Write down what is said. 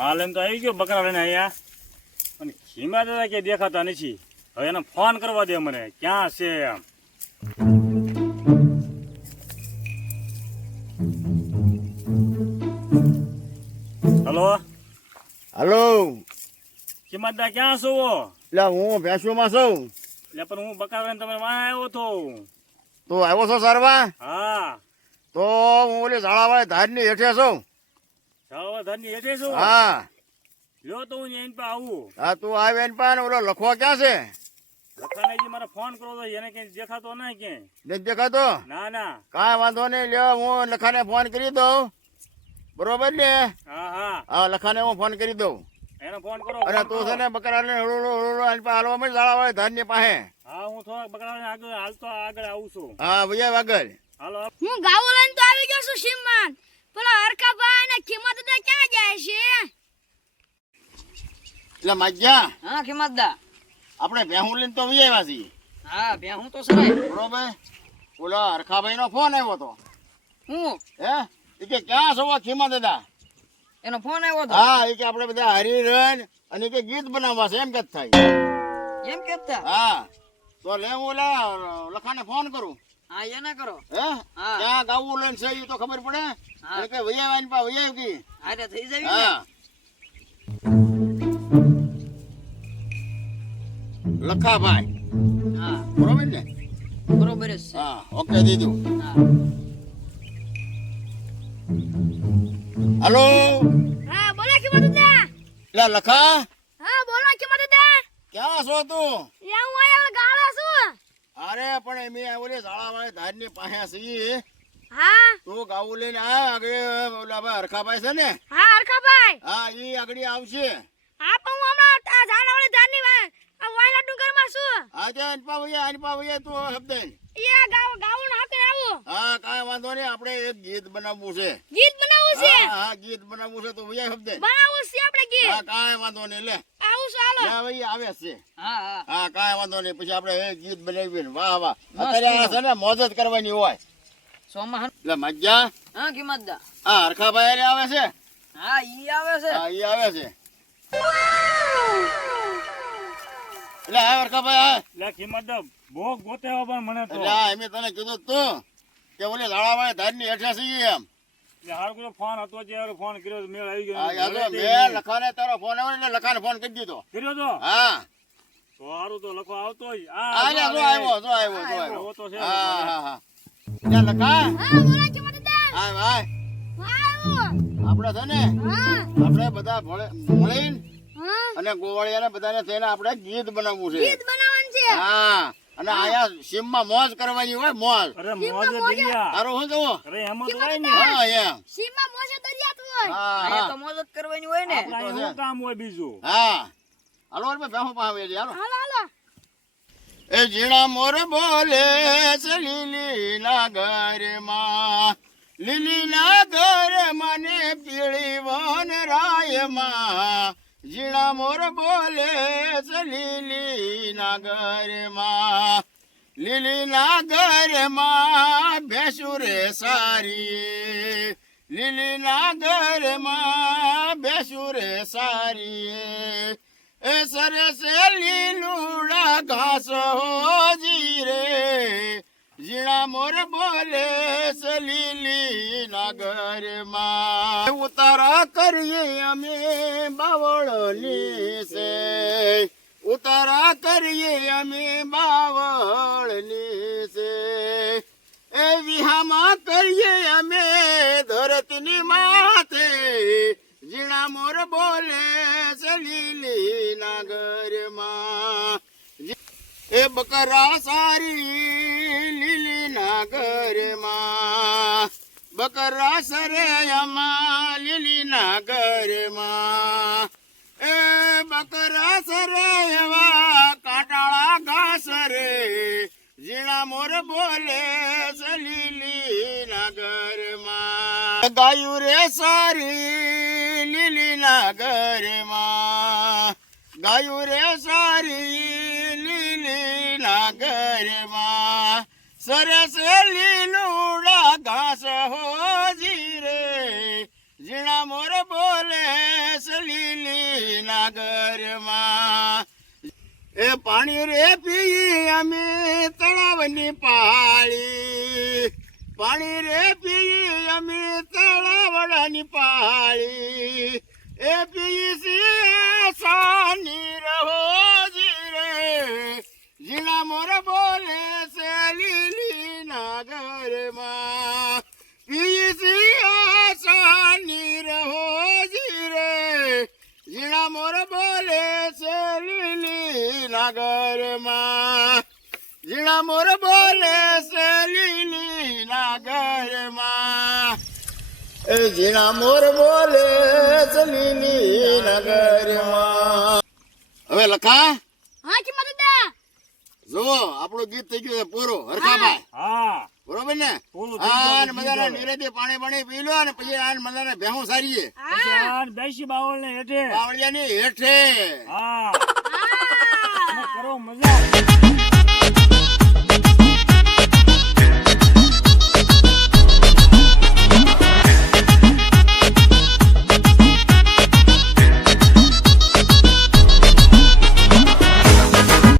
માલ એમ તો આવી ગયો બકરા લઈને અહીંયા, અને ખીમા દાદા કે દેખાતા નથી. હવે એને ફોન કરવા દે મને, ક્યાં છે એમ. Hello hello. ખીમા દાદા ક્યાં છો? એટલે હું ભેંસોમાં છું. એટલે પણ હું બકરા લઈને તમે વાં આવ્યો તો. તો આવ્યો છો સારવા? હા, તો હું ઓલી ઝાડાવાળી ધારની હેઠે છું. ધરની હેઠે છું. હા લ્યો તો હું એની પાસે આવું. હા, તું આવે ને પણ ઓલો લખવા ક્યાં છે? લખાને મારે ફોન કરો તો એને કઈ દેખાતો નહીં ક્યાંય. નથી દેખાતો? ના ના. કાંઈ વાંધો નહીં, લ્યો હું લખાને ફોન કરી દઉં. બરોબર ને? હા હા, હા, લખાને હું ફોન કરી દઉં. એને ફોન કરો. અને ફોન તું કરો. છે ને બકરાને હળું હાલવા મળે ઝાડાવાળી ધારની પાસે. હા, હું થોડાક બકરા લઈને આગળ હાલતો આગળ આવું છું. હા ભૈયા આગળ. હાલો. હું ગાવો લઈને તો આવી ગયો છું સીમમાં. પેલા હરખાભાઈ ને ખીમત દાદા ક્યાં જાય છે? એટલે માજ્યા હા ખીમતદા. આપણે ભેહું લઈને તો વી આવ્યા છીએ. હા બે હું તો સરાય. બરોબર. ઓલા હરખાભાઈ નો ફોન આવ્યો હતો. હું હે? એ કે ક્યાં છો ખીમા દાદા? એનો ફોન આવ્યો હતો. હા, એ કે આપણે બધા હરીરન અને કે ગીત બનાવવા છે એમ કે થાય. એમ કેતા. હા, તો લે હું ઓલા લખાને ફોન કરું. હા એને કરો. હે? હા. ક્યાં ગાવું લઈને છે એ તો ખબર પડે. હા. એ કે વૈયા પા વૈયા કી. હારે થઈ જવી ને. હા. લખાભાઈ. હા બરોબર ને? બરોબર જ છે. હા, ઓકે દીધું. હા હલો. હા બોલો ખીમત દાદા. લે લખા, હા બોલો ખીમત દાદા. ક્યાં છો તું? એ હું અહીંયા ગાળે છું. અરે પણ એમ ઓલી ઝાડાવાળી ધારની પાસે છીએ. હા તું ગાવું લઈને આ આગળ ઓલા ભાઈ હરખાભાઈ છે ને? હા હરખાભાઈ. હા, ઈ આગળ આવશે. હા પણ હું હમણાં આ ઝાડવાળી ધારની વાયલા ડુંગરમાં છું. આજે અનપા વૈયા તું શબ્દ. એ ગાવું હાકે આવું. હા, કાંઈ વાંધો નહીં, આપણે એક ગીત બનાવવું છે. ગીત બનાવવું છે. હા હા, ગીત બનાવવું છે તો વૈયા શબ્દ. બનાવવું છે આપણે ગીત. હા, કાંઈ વાંધો નહીં, લે આવું છું હાલો. લે વૈયા આવે છે. હા હા. હા, કાંઈ વાંધો નહીં, પછી આપણે એક ગીત બનાવીએ ને. વાહ વાહ, અત્યારે આ છે ને મોજ જ કરવાની હોય. સોમાં. એટલે મજા. હા ખીમતદા. હા, હરખાભાઈ આવે છે. હા ઈ આવે છે. હા, ઈ આવે છે. એટલે આ હરખાભાઈ આ. લે ખીમત દા ભોગ ગોતે આવો પણ મને તો. એટલે આ એમે તને કીધું તું કે ઓલી ઝાડાવાળી ધારની હેઠે છીએ એમ. એટલે હારું કોઈ ફોન હતો જે ફોન કર્યો તો મેળ આવી ગયો. હા, યાર, તો મેં લખાને તારો ફોન આવ્યો ને એટલે લખાને ફોન કરી દીધો. કર્યો તો. હા, તો હારું તો લખો આવતો જ. આ લે, જો આવ્યો. તો છે. હા હા હા. લે લખા. હા બોલો ખીમત દાદા. હા ભાઈ, આવું. આપણે છે ને હા આપણે બધા મળીને હા. અને ગોવાળિયાને બધાને થઈને આપણે ગીત બનાવવું છે. ગીત બનાવવાનું છે. હા, અને આયા સીમમાં મોજ કરવાની હોય, મોજ. અરે મોજે દરિયા. તારું શું જવું? અરે એમાં તો હોય ને. હા એમ. સીમા મોજે દરિયાત હોય. હા અહીંયા તો હા મોજ જ કરવાની હોય ને. આપણે અહીંયા શું કામ હોય બીજું? હા. હાલો હવે બેહો પાવે હાલો. હાલો હાલો. એ ઝીણા મોર બોલે છે લીલીના ઘરમાં, લીલીના ઘરમાં ને પીળી વન રાયમાં. ઝીણા મોર બોલે છે લીલીના ઘરમાં, લીલીના ઘરમાં ભેંસું રે સારી, લીલીના ઘરમાં ભેંસું રે સારી. એ સરસે લીલુડા ઘાસ હોજી રે, ઝીણા મોર બોલે છે લીલીના ઘરમાં. ઉતારા કરીએ અમે બાવળની છે, ઉતારા કરીએ અમે બાવળની છે. એ વિહામાં કરીએ અમે ધરતીની માથે, ઝીણા મોર બોલે છે લીલીના ઘરમાં. એ બકરા સારી લીલીના ઘરમાં, બકરા સરે અમા લીલીના ઘરમાં. એ બકરા સરે એવા કાટાળા ઘાસ રે, ઝીણા મોર બોલે છે લીલીના ઘરમાં. ગાયું રે સારી લીલીના ઘરમાં, ગાયું રે સારી લીલીના ઘરમાં. સરસ લીલુડા ઘાસ હોજી રે, ઝીણા ઝીણા મોર બોલે છે લીલી નાગરમાં. એ પાણી રે પી અમે તળાવની પાળી, પાણી રે પી અમે તળાવડાની પાળી. એ પી સાની રહો જીરે, ઝીણા મોર બોલે છે લીલી નાગરમાં. પી સાની રહો જીરે, ઝીણા મોર બોલે છે લીલી નાગરમાં. ઝીણા મોર બોલે છે લીલી નાગરમાં. એ ઝીણા મોર બોલે છે લીલી નાગરમાં. હવે લખા હા ખીમા દાદા જો આપણું ગીત થઈ ગયું છે પૂરું હરખાભાઈ, હા બરોબર ને? પૂરું થઈ હા, ગયું, અને મજાના થઈ ગયું. નીરેથી પાણી પી લો અને પછી આ મજાના ભેહું સારીએ પછી આ દેશી બાવળ ને હેઠે બાવળિયાની હેઠે. હા હા અને કરો મજા.